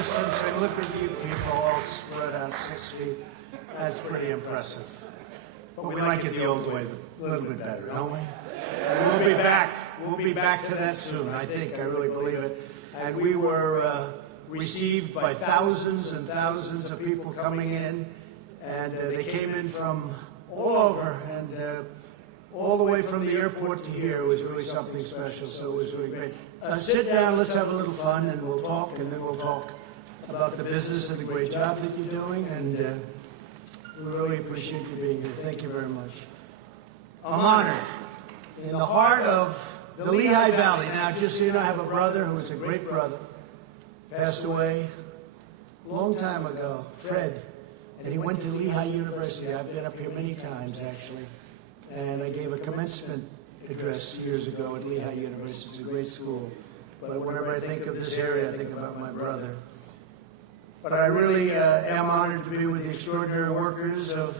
distance, and look at you people all spread out 6 feet. That's pretty impressive. But we like it the old way a little bit better, don't we? And we'll be back. We'll be back to that soon, I think. I really believe it. And we were received by thousands and thousands of people coming in, and they came in from all over, and all the way from the airport to here. It was really something special, so it was really great. Sit down, let's have a little fun, and we'll talk, and then we'll talk about the business and the great job that you're doing, and we really appreciate you being here. Thank you very much. I'm honored. In the heart of the Lehigh Valley. Now, just so you know, I have a brother who was a great brother, passed away a long time ago, Fred, and he went to Lehigh University. I've been up here many times, actually, and I gave a commencement address years ago at Lehigh University. It's a great school, but whenever I think of this area, I think about my brother. But I really am honored to be with the extraordinary workers of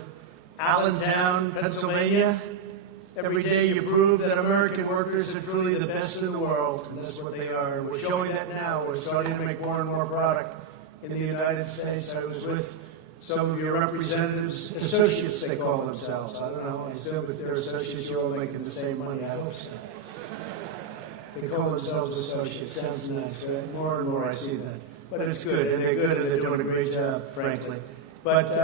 Allentown, Pennsylvania. Every day you prove that American workers are truly the best in the world, and that's what they are. And we're showing that now. We're starting to make more and more product in the United States. I was with some of your representatives, associates they call themselves. I don't know. I assume if they're associates, you're all making the same money. I hope so. They call themselves associates. Sounds nice, right? More and more I see that. But it's good, and they're good, and they're doing a great job, frankly. But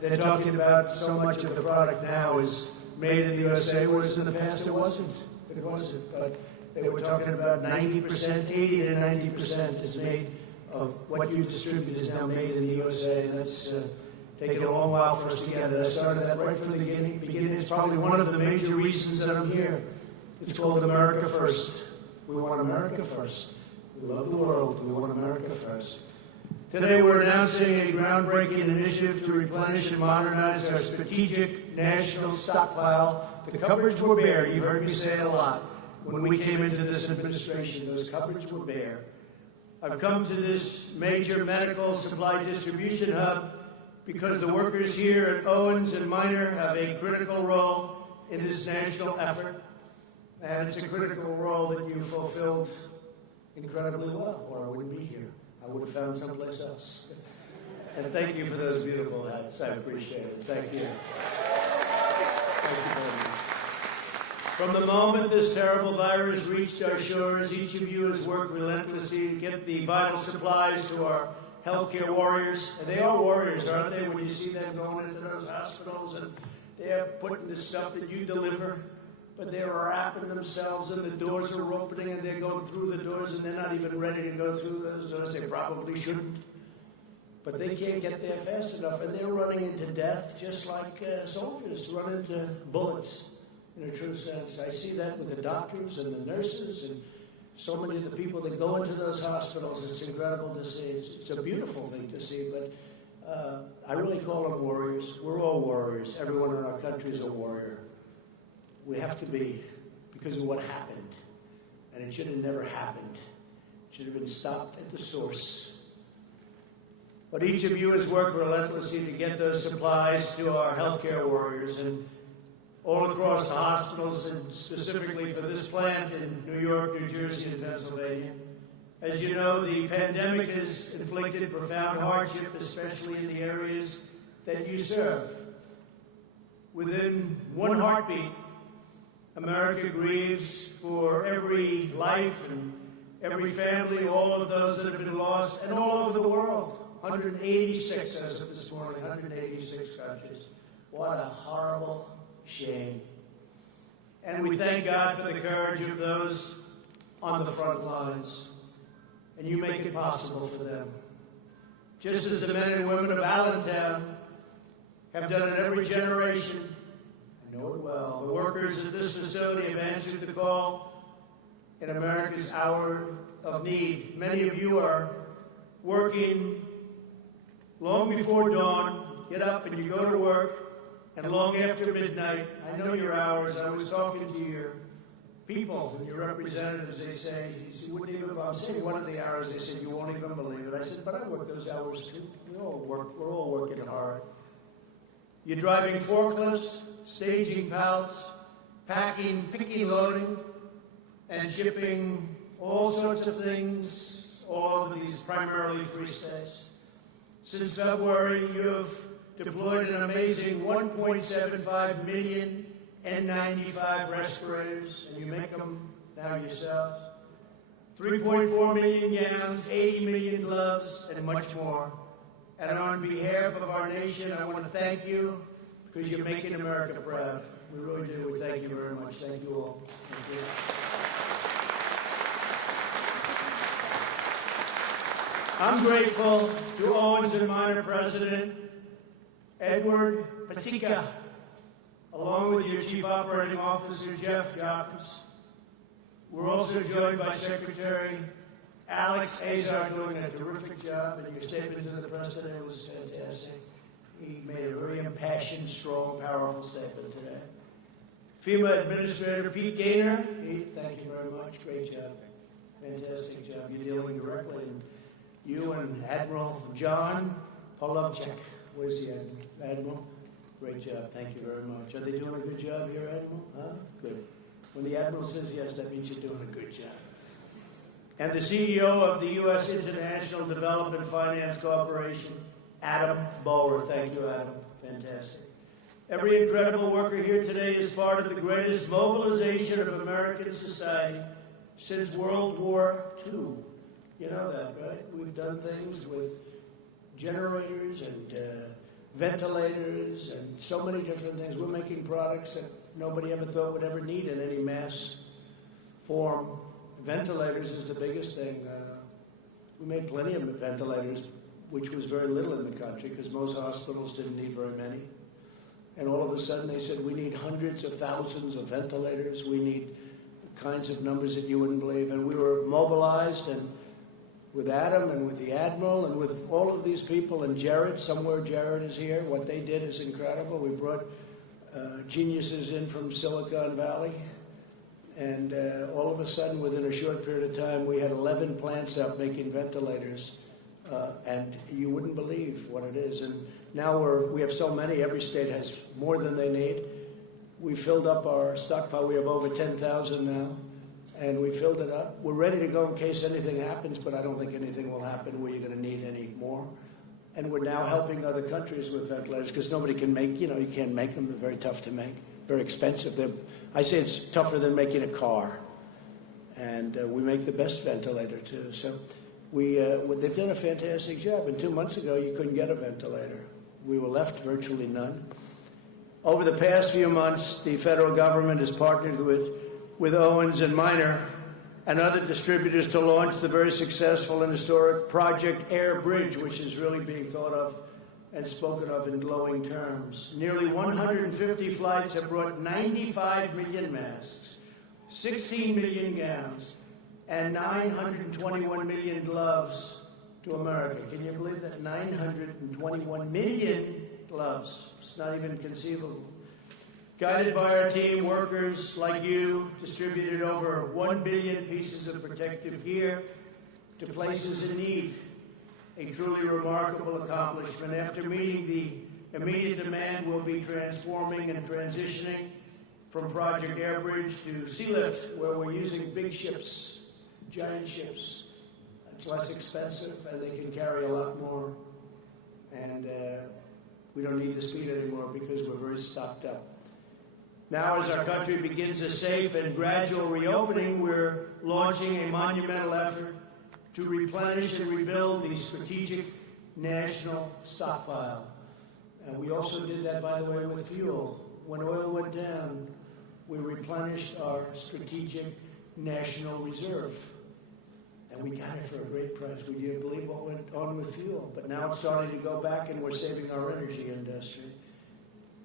they're talking about so much of the product now is made in the USA, whereas in the past it wasn't. It wasn't. But they were talking about 90%, 80 to 90% is made of what you distribute is now made in the USA, and that's taken a long while for us to get it. I started that right from the beginning. It's probably one of the major reasons that I'm here. It's called America First. We want America first. We love the world. We want America first. Today we're announcing a groundbreaking initiative to replenish and modernize our strategic national stockpile. The cupboards were bare. You've heard me say it a lot. When we came into this administration, those cupboards were bare. I've come to this major medical supply distribution hub because the workers here at Owens and Minor have a critical role in this national effort. And it's a critical role that you fulfilled incredibly well, or I wouldn't be here. I would have found someplace else. And thank you for those beautiful hats. I appreciate it. Thank you. Thank you very much. From the moment this terrible virus reached our shores, each of you has worked relentlessly to get the vital supplies to our healthcare warriors. And they are warriors, aren't they, when you see them going into those hospitals and they're putting the stuff that you deliver, but they're wrapping themselves and the doors are opening and they're going through the doors and they're not even ready to go through those doors. They probably shouldn't. But they can't get there fast enough, and they're running into death just like soldiers run into bullets, in a true sense. I see that with the doctors and the nurses and so many of the people that go into those hospitals. It's incredible to see. It's a beautiful thing to see, but I really call them warriors. We're all warriors. Everyone in our country is a warrior. We have to be, because of what happened. And it should have never happened. It should have been stopped at the source. But each of you has worked relentlessly to get those supplies to our healthcare warriors and all across the hospitals, and specifically for this plant in New York, New Jersey, and Pennsylvania. As you know, the pandemic has inflicted profound hardship, especially in the areas that you serve. Within one heartbeat, America grieves for every life and every family, all of those that have been lost, and all over the world. 186 as of this morning, 186 countries. What a horrible shame. And we thank God for the courage of those on the front lines. And you make it possible for them. Just as the men and women of Allentown have done in every generation, I know it well. The workers at this facility have answered the call in America's hour of need. Many of you are working long before dawn, get up and you go to work, and long after midnight. I know your hours. I was talking to your people, your representatives. They say, you wouldn't even, I'm saying one of the hours, they said, you won't even believe it. I said, but I work those hours too. We all work. We're all working hard. You're driving forklifts, staging pallets, packing, picking, loading, and shipping all sorts of things all over these primarily free states. Since February, you have deployed an amazing 1.75 million N95 respirators, and you make them now yourselves. 3.4 million gowns, 80 million gloves, and much more. And on behalf of our nation, I want to thank you because you're making America proud. We really do. We thank you very much. Thank you all. Thank you. I'm grateful to Owens Minor President Edward Patika, along with your Chief Operating Officer, Jeff Jacobs. We're also joined by Secretary Alex Azar doing a terrific job, and your statement to the President was fantastic. He made a very impassioned, strong, powerful statement today. FEMA Administrator Pete Gaynor. Pete, thank you very much. Great job. Fantastic job. You're dealing directly. And you and Admiral John Polovchek. Where's the Admiral? Great job. Thank you very much. Are they doing a good job here, Admiral? Huh? Good. When the Admiral says yes, that means you're doing a good job. And the CEO of the U.S. International Development Finance Corporation, Adam Bowler. Thank you, Adam. Fantastic. Every incredible worker here today is part of the greatest mobilization of American society since World War II. You know that, right? We've done things with generators and ventilators and so many different things. We're making products that nobody ever thought would ever need in any mass form. Ventilators is the biggest thing. We made plenty of ventilators, which was very little in the country because most hospitals didn't need very many. And all of a sudden they said, we need hundreds of thousands of ventilators. We need kinds of numbers that you wouldn't believe. And we were mobilized, and with Adam and with the Admiral and with all of these people, and Jared, somewhere Jared is here. What they did is incredible. We brought geniuses in from Silicon Valley. And all of a sudden, within a short period of time, we had 11 plants up making ventilators. And you wouldn't believe what it is. And now we have so many. Every state has more than they need. We filled up our stockpile. We have over 10,000 now. And we filled it up. We're ready to go in case anything happens, but I don't think anything will happen where you're going to need any more. And we're now helping other countries with ventilators because nobody can make, you can't make them. They're very tough to make, very expensive. I say it's tougher than making a car. And we make the best ventilator, too. So they've done a fantastic job. And 2 months ago, you couldn't get a ventilator. We were left virtually none. Over the past few months, the federal government has partnered with Owens Minor and other distributors to launch the very successful and historic Project Air Bridge, which is really being thought of and spoken of in glowing terms. Nearly 150 flights have brought 95 million masks, 16 million gowns, and 921 million gloves to America. Can you believe that? 921 million gloves. It's not even conceivable. Guided by our team, workers like you distributed over 1 billion pieces of protective gear to places in need. A truly remarkable accomplishment. After meeting the immediate demand, we'll be transforming and transitioning from Project Airbridge to Sea Lift, where we're using big ships, giant ships. It's less expensive, and they can carry a lot more. And we don't need the speed anymore because we're very stocked up. Now, as our country begins a safe and gradual reopening, we're launching a monumental effort to replenish and rebuild the strategic national stockpile. And we also did that, by the way, with fuel. When oil went down, we replenished our strategic national reserve. And we got it for a great price. We didn't believe what went on with fuel. But now it's starting to go back, and we're saving our energy industry.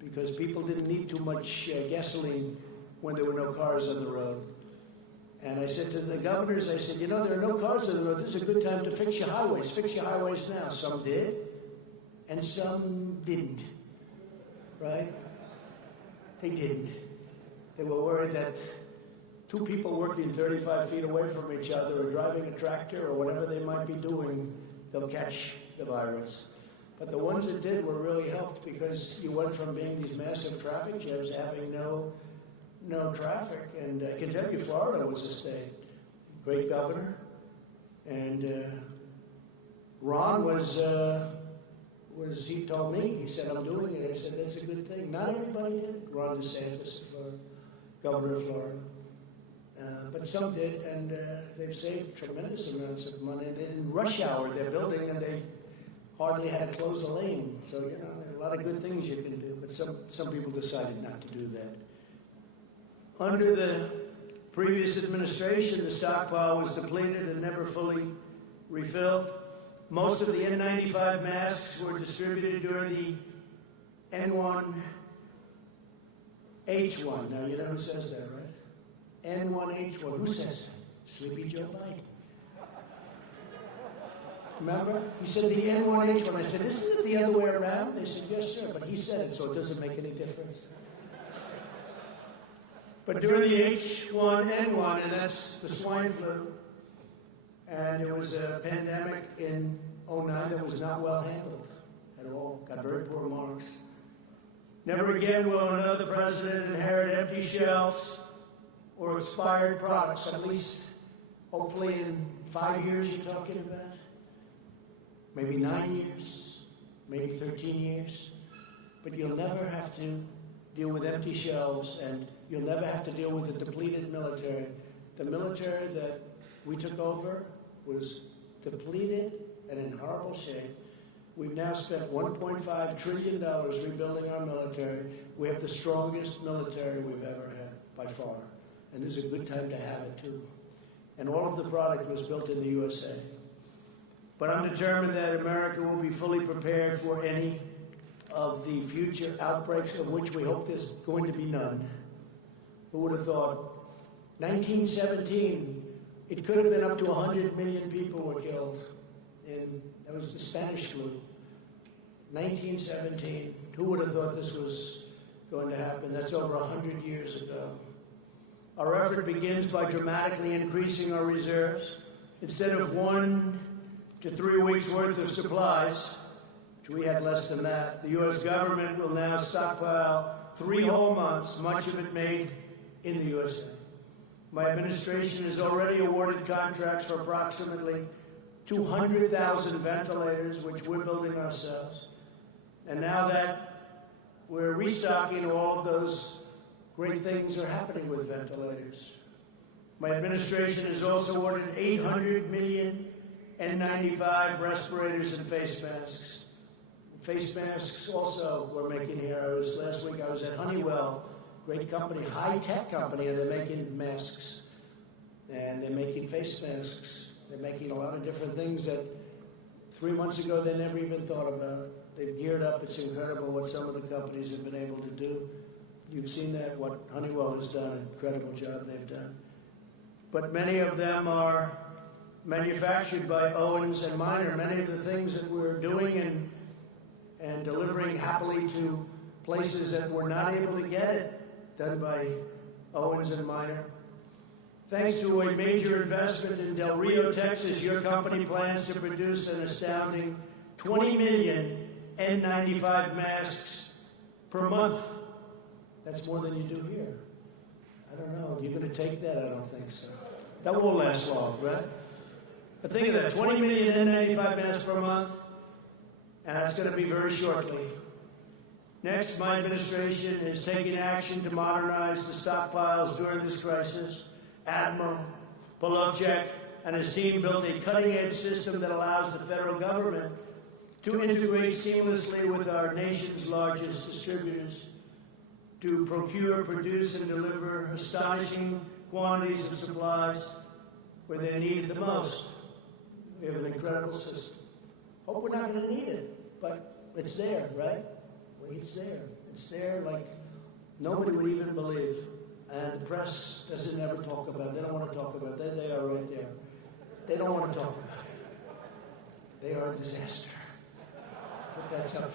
Because people didn't need too much gasoline when there were no cars on the road. And I said to the governors, I said, there are no cars on the road. This is a good time to fix your highways. Fix your highways now. Some did, and some didn't, right? They didn't. They were worried that two people working 35 feet away from each other or driving a tractor or whatever they might be doing, they'll catch the virus. But the ones that did were really helped because you went from being these massive traffic jams to having no traffic. And I can tell you, Florida was a state. Great governor, And Ron he told me, he said, I'm doing it. I said, that's a good thing. Not everybody did. Ron DeSantis, governor of Florida. But some did, and they've saved tremendous amounts of money. And in rush hour, they're building, and they hardly had to close a lane. So, there are a lot of good things you can do, but some people decided not to do that. Under the previous administration, the stockpile was depleted and never fully refilled. Most of the N95 masks were distributed during the N1H1. Now, you know who says that, right? N1H1. Who says that? Sleepy Joe Biden. Remember? He said the N1H1. I said, isn't it the other way around? They said, yes, sir. But he said it, so it doesn't make any difference. But during the H1N1, and that's the swine flu, and it was a pandemic in '09 that was not well handled at all, got very poor marks. Never again will another president inherit empty shelves or expired products, at least, hopefully in 5 years you're talking about. Maybe 9 years, maybe 13 years. But you'll never have to deal with empty shelves, and you'll never have to deal with the depleted military. The military that we took over was depleted and in horrible shape. We've now spent $1.5 trillion rebuilding our military. We have the strongest military we've ever had, by far. And this is a good time to have it, too. And all of the product was built in the USA. But I'm determined that America will be fully prepared for any of the future outbreaks, of which we hope there's going to be none. Who would have thought? 1917, it could have been up to 100 million people were killed. That was the Spanish flu. 1917, who would have thought this was going to happen? That's over 100 years ago. Our effort begins by dramatically increasing our reserves. Instead of 1 to 3 weeks' worth of supplies, which we had less than that, the U.S. government will now stockpile 3 whole months, much of it made in the USA. My administration has already awarded contracts for approximately 200,000 ventilators, which we're building ourselves. And now that we're restocking, all of those great things are happening with ventilators. My administration has also ordered 800 million N95 respirators and face masks. Face masks also we're making here. Last week I was at Honeywell, great company, high-tech company, and they're making masks. And they're making face masks. They're making a lot of different things that 3 months ago they never even thought about. They've geared up. It's incredible what some of the companies have been able to do. You've seen that, what Honeywell has done, an incredible job they've done. But many of them are manufactured by Owens and Minor. Many of the things that we're doing and delivering happily to places that were not able to get it, done by Owens and Minor. Thanks to a major investment in Del Rio, Texas, your company plans to produce an astounding 20 million N95 masks per month. That's more than you do here. I don't know. Are you going to take that? I don't think so. That won't last long, right? But think of that, 20 million N95 masks per month, and that's going to be very shortly. Next, my administration is taking action to modernize the stockpiles during this crisis. Admiral Polovchek and his team built a cutting-edge system that allows the federal government to integrate seamlessly with our nation's largest distributors to procure, produce, and deliver astonishing quantities of supplies where they're needed the most. We have an incredible system. Hope we're not going to need it, but it's there, right? Well, it's there. It's there like nobody would even believe. And the press doesn't ever talk about it. They don't want to talk about it. They are right there. They don't want to talk about it. They are a disaster. But that's okay.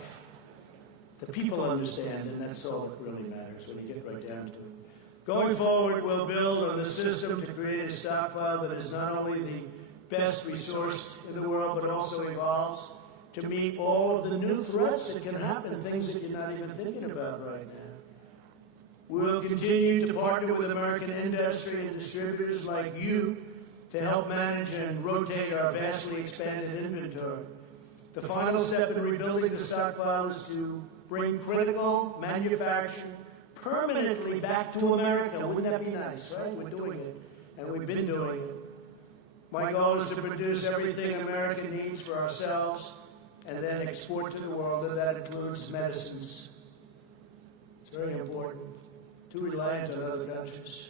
The people understand, and that's all that really matters when you get right down to it. Going forward, we'll build on the system to create a stockpile that is not only the best resourced in the world, but also evolves to meet all of the new threats that can happen, things that you're not even thinking about right now. We'll continue to partner with American industry and distributors like you to help manage and rotate our vastly expanded inventory. The final step in rebuilding the stockpile is to bring critical manufacturing permanently back to America. Wouldn't that be nice, right? We're doing it, and we've been doing it. My goal is to produce everything America needs for ourselves and then export to the world, and that includes medicines. It's very important. Too reliant on other countries.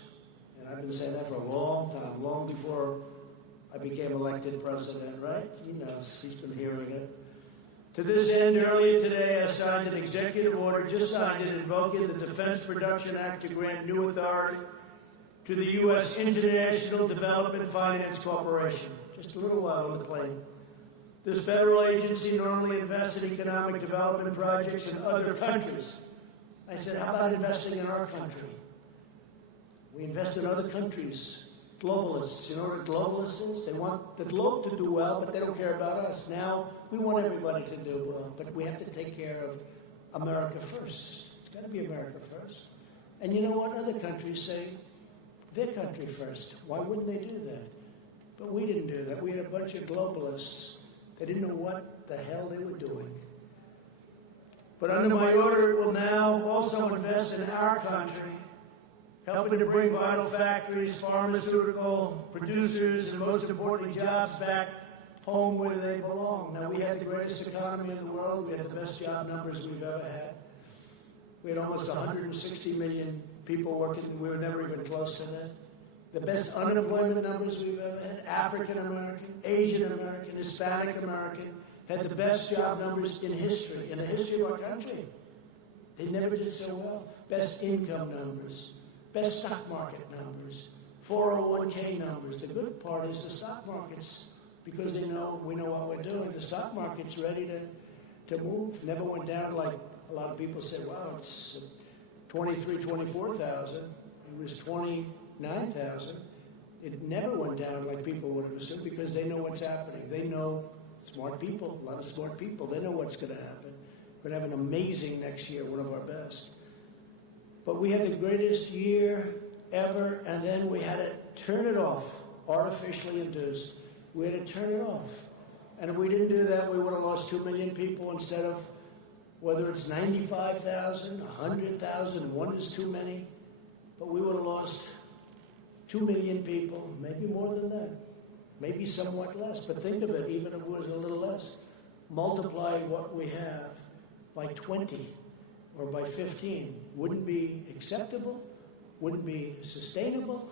And I've been saying that for a long time, long before I became elected president, right? He knows. He's been hearing it. To this end, earlier today, I signed an executive order, just signed it, invoking the Defense Production Act to grant new authority to the U.S. International Development Finance Corporation. Just a little while on the plane. This federal agency normally invests in economic development projects in other countries. I said, how about investing in our country? We invest in other countries. Globalists, you know what a globalist is? They want the globe to do well, but they don't care about us. Now, we want everybody to do well, but we have to take care of America first. It's got to be America first. And you know what? Other countries say their country first. Why wouldn't they do that? But we didn't do that. We had a bunch of globalists. They didn't know what the hell they were doing. But under my order, it will now also invest in our country, helping to bring vital factories, pharmaceutical producers, and most importantly, jobs back home where they belong. Now, we had the greatest economy in the world. We had the best job numbers we've ever had. We had almost 160 million people working. We were never even close to that. The best unemployment numbers we've ever had. African American, Asian American, Hispanic American had the best job numbers in history, in the history of our country. They never did so well. Best income numbers. Best stock market numbers, 401k numbers. The good part is the stock markets, because we know what we're doing. The stock market's ready to move. Never went down like a lot of people said, wow, it's 23, 24,000. It was 29,000. It never went down like people would have assumed, because they know what's happening. They know, smart people, a lot of smart people, they know what's going to happen. We're going to have an amazing next year, one of our best. But we had the greatest year ever, and then we had to turn it off, artificially induced. We had to turn it off. And if we didn't do that, we would have lost 2 million people instead of, whether it's 95,000, 100,000, one is too many, but we would have lost 2 million people, maybe more than that, maybe somewhat less. But think of it, even if it was a little less. Multiply what we have by 20. Or by 15, wouldn't be acceptable, wouldn't be sustainable.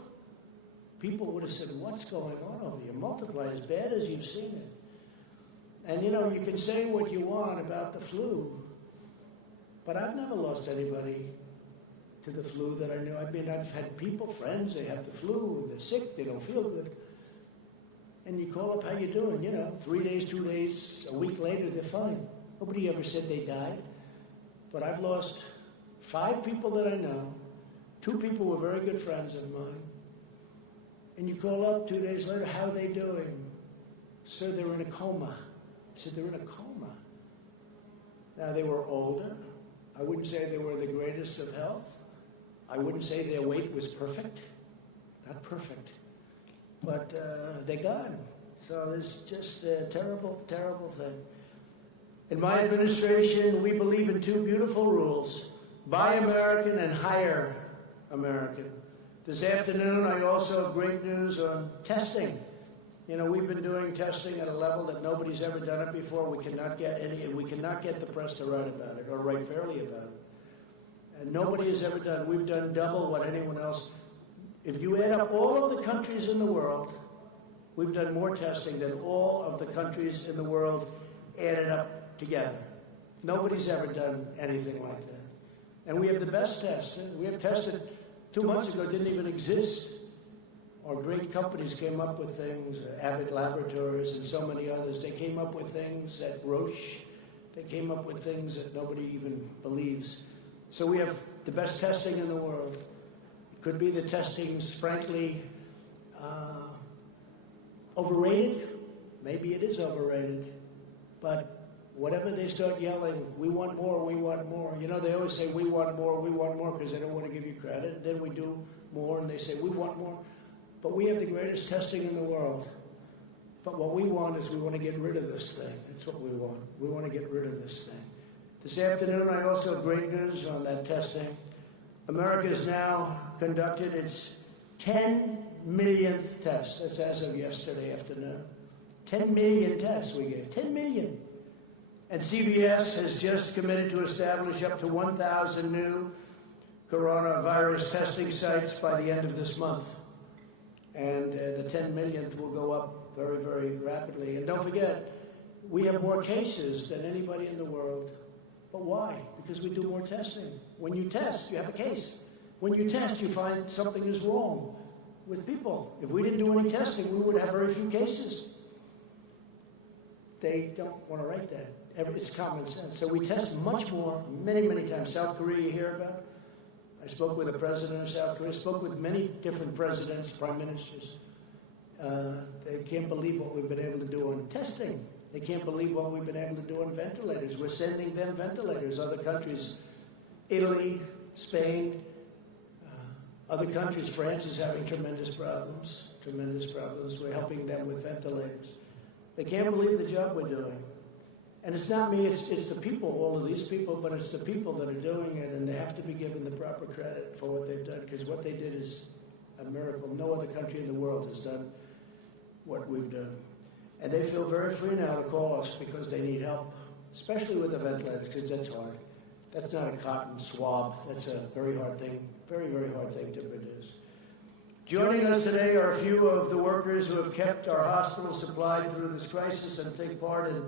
People would have said, what's going on over here? Multiply as bad as you've seen it. And you know, you can say what you want about the flu, but I've never lost anybody to the flu that I knew. I mean, I've had people, friends, they have the flu, they're sick, they don't feel good. And you call up, how you doing? You know, 3 days, 2 days, a week later, they're fine. Nobody ever said they died. But I've lost 5 people that I know. 2 people were very good friends of mine. And you call up 2 days later, how are they doing? Sir, they're in a coma. I said, they're in a coma. Now, they were older. I wouldn't say they were the greatest of health. I wouldn't say their weight was perfect. Not perfect. But they're gone. So it's just a terrible, terrible thing. In my administration, we believe in 2 beautiful rules: buy American and hire American. This afternoon, I also have great news on testing. You know, we've been doing testing at a level that nobody's ever done it before. We cannot get the press to write about it or write fairly about it. And nobody has ever done. We've done double what anyone else. If you add up all of the countries in the world, we've done more testing than all of the countries in the world added up together. Nobody's ever done anything like that. And we have the best tests. We have tested 2 months ago, didn't even exist. Our great companies came up with things, Abbott Laboratories and so many others. They came up with things at Roche. They came up with things that nobody even believes. So we have the best testing in the world. It could be the testing's, frankly, overrated. Maybe it is overrated. But whatever they start yelling, we want more, we want more. You know, they always say, we want more, because they don't want to give you credit. And then we do more, and they say, we want more. but we have the greatest testing in the world. But what we want is we want to get rid of this thing. That's what we want. We want to get rid of this thing. This afternoon, I also have great news on that testing. America has now conducted its 10 millionth test. That's as of yesterday afternoon. 10 million tests we gave. 10 million. And CBS has just committed to establish up to 1,000 new coronavirus testing sites by the end of this month. And the 10 millionth will go up very, very rapidly. And don't forget, we have more cases than anybody in the world. But why? Because we do more testing. When you test, you have a case. When you test, you find something is wrong with people. If we didn't do any testing, we would have very few cases. They don't want to write that. It's common sense. So we test much more, many, many times. South Korea, you hear about? I spoke with the president of South Korea, spoke with many different presidents, prime ministers. They can't believe what we've been able to do on testing. They can't believe what we've been able to do on ventilators. We're sending them ventilators. Other countries, Italy, Spain, other countries, France is having tremendous problems. We're helping them with ventilators. They can't believe the job we're doing. And it's not me, it's the people, all of these people, but it's the people that are doing it, and they have to be given the proper credit for what they've done, because what they did is a miracle. No other country in the world has done what we've done. And they feel very free now to call us because they need help, especially with the ventilators, because that's hard. That's not a cotton swab. That's a very hard thing, very, very hard thing to produce. Joining us today are a few of the workers who have kept our hospital supplied through this crisis and take part in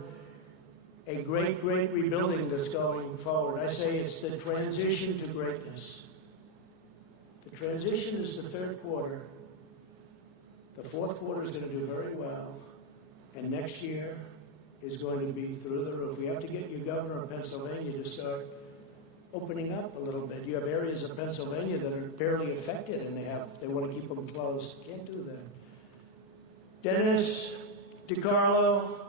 a great, great rebuilding that's going forward. I say it's the transition to greatness. The transition is the third quarter. The fourth quarter is going to do very well. And next year is going to be through the roof. We have to get your governor of Pennsylvania to start opening up a little bit. You have areas of Pennsylvania that are barely affected, and they want to keep them closed. Can't do that. Dennis DiCarlo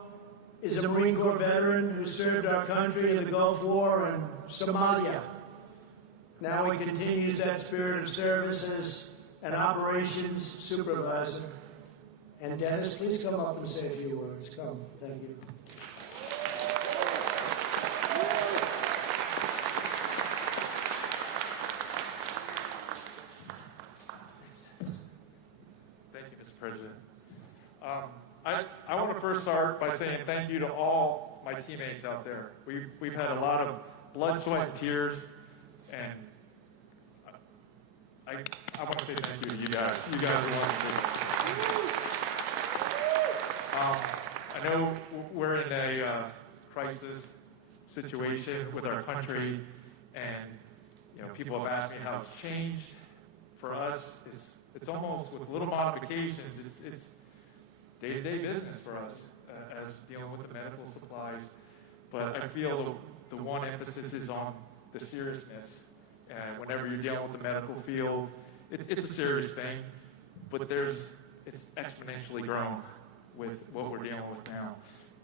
is a Marine Corps veteran who served our country in the Gulf War and Somalia. Now he continues that spirit of service as an operations supervisor. And Dennis, please come up and say a few words. Come. Thank you. Thank you, Mr. President. I want to first start by saying thank you to all my teammates out there. We've had a lot of blood, sweat, and tears, and I want to say thank you to you guys. You guys are wonderful. I know we're in a crisis situation with our country, and people have asked me how it's changed. For us, it's almost with little modifications. It's day-to-day business for us as dealing with the medical supplies. But I feel the one emphasis is on the seriousness. And whenever you're dealing with the medical field, it's a serious thing, but it's exponentially grown with what we're dealing with now.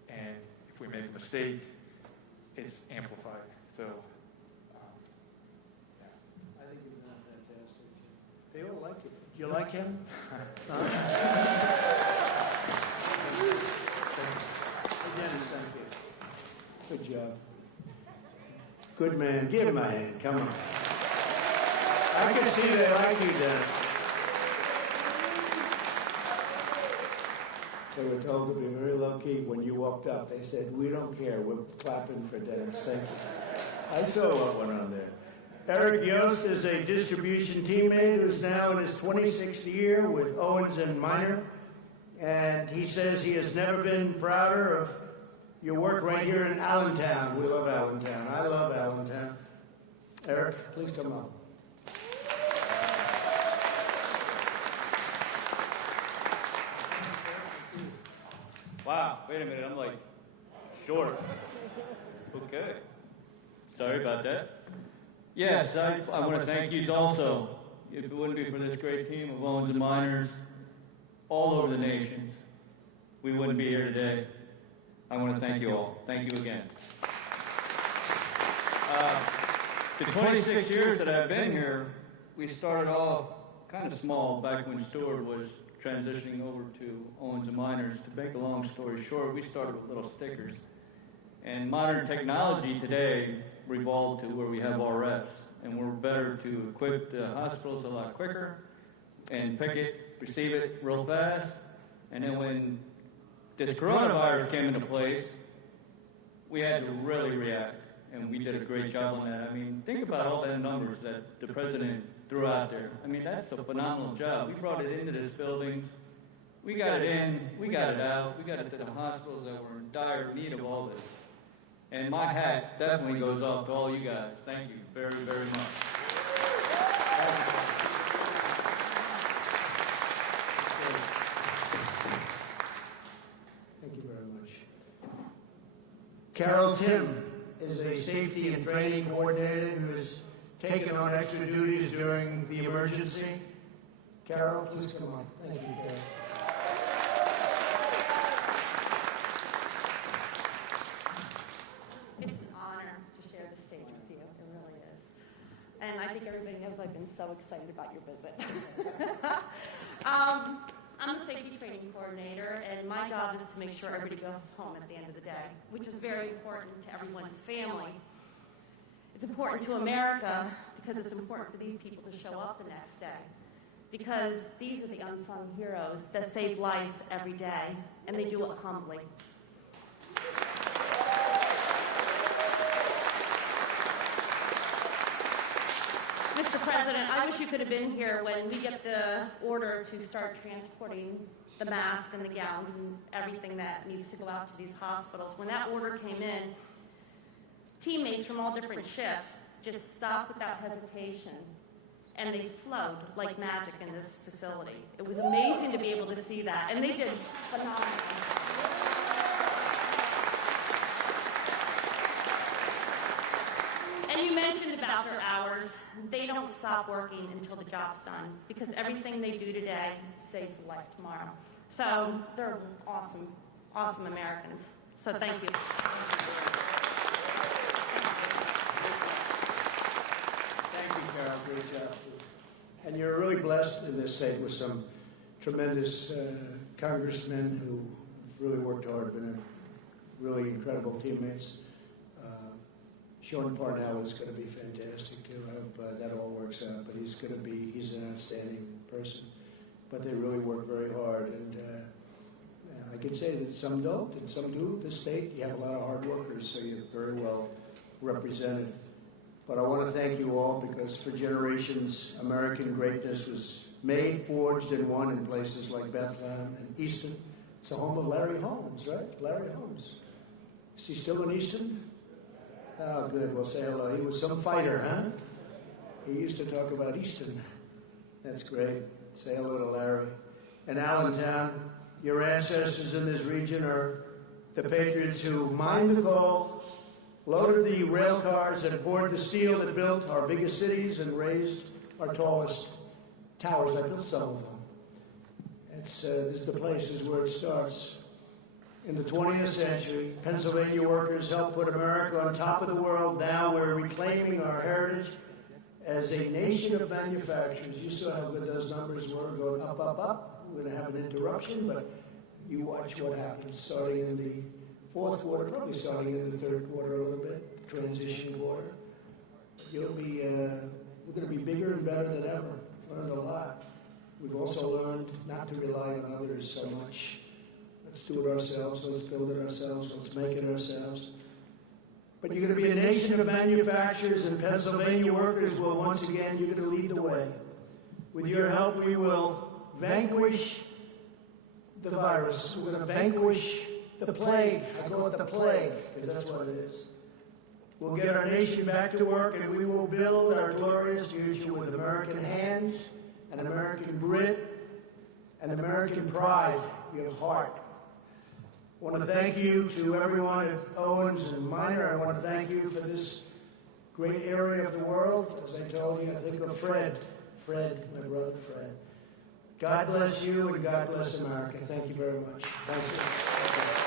And if we make a mistake, it's amplified. So, yeah. I think you've done fantastic. They all like it. Do you like him? Dennis, thank you. Good job. Good man. Give him a hand. Come on. I can see they like you, Dennis. They were told to be very low-key when you walked up. They said, "We don't care. We're clapping for Dennis." Thank you. I saw what went on there. Eric Yost is a distribution teammate who's now in his 26th year with Owens Minor, and he says he has never been prouder of your work right here in Allentown. We love Allentown. I love Allentown. Eric, please come on. Wow, wait a minute, I'm like short. Okay. Sorry about that. Yes, I want to thank you also. If it wouldn't be for this great team of Owens and Minors all over the nations, we wouldn't be here today. I want to thank you all. Thank you again. The 26 years that I've been here, we started off kind of small back when Stewart was transitioning over to Owens Minors. To make a long story short, we started with little stickers. And modern technology today revolved to where we have RFs, and we're better to equip the hospitals a lot quicker and pick it, receive it real fast. And then when this coronavirus came into place, we had to really react, and we did a great job on that. I mean, think about all the numbers that the president threw out there. I mean, that's a phenomenal job. We brought it into this building. We got it in, we got it out, we got it to the hospitals that were in dire need of all this. And my hat definitely goes off to all you guys. Thank you very, very much. Thank you very much. Carol Tim is a safety and training coordinator who has taken on extra duties during the emergency. Carol, please come on. Thank you, Carol. It's an honor to share the stage with you. It really is. And I think everybody knows I've been so excited about your visit. I'm the safety training coordinator, and my job is to make sure everybody goes home at the end of the day, which is very important to everyone's family. It's important to America because it's important for these people to show up the next day, because these are the unsung heroes that save lives every day, and they do it humbly. Mr. President, I wish you could have been here when we get the order to start transporting the masks and the gowns and everything that needs to go out to these hospitals. When that order came in, teammates from all different shifts just stopped without hesitation, and they flowed like magic in this facility. It was amazing to be able to see that, and they did phenomenal. And you mentioned about their hours. They don't stop working until the job's done, because everything they do today saves a life tomorrow. So they're awesome, awesome Americans. So thank you. Thank you, Carol. Great job. And you're really blessed in this state with some tremendous congressmen who really worked hard, been really incredible teammates. Sean Parnell is going to be fantastic too. I hope that all works out. But he's an outstanding person. But they really work very hard, and I can say that some don't and some do. This state, you have a lot of hard workers, so you're very well represented. But I want to thank you all, because for generations, American greatness was made, forged, and won in places like Bethlehem and Easton. It's the home of Larry Holmes, right? Larry Holmes. Is he still in Easton? Oh, good. Well, say hello. He was some fighter, huh? He used to talk about Easton. That's great. Say hello to Larry. And Allentown, your ancestors in this region are the patriots who mined the coal, loaded the rail cars, and poured the steel that built our biggest cities and raised our tallest towers. I built some of them. This is the place, this is where it starts. In the 20th century, Pennsylvania workers helped put America on top of the world. Now we're reclaiming our heritage as a nation of manufacturers. You saw how good those numbers were, going up, up, up. We're going to have an interruption, but you watch what happens starting in the fourth quarter, probably starting in the third quarter a little bit, transition quarter. We're going to be bigger and better than ever. We've learned a lot. We've also learned not to rely on others so much. Let's do it ourselves, let's build it ourselves, let's make it ourselves. But you're going to be a nation of manufacturers, and Pennsylvania workers will once again, you're going to lead the way. With your help, we will vanquish the virus. We're going to vanquish the plague. I call it the plague, because that's what it is. We'll get our nation back to work, and we will build our glorious future with American hands and American grit and American pride. You have heart. I want to thank you to everyone at Owens and Minor. I want to thank you for this great area of the world. As I told you, I think of Fred, my brother Fred. God bless you, and God bless America. Thank you very much. Thank you.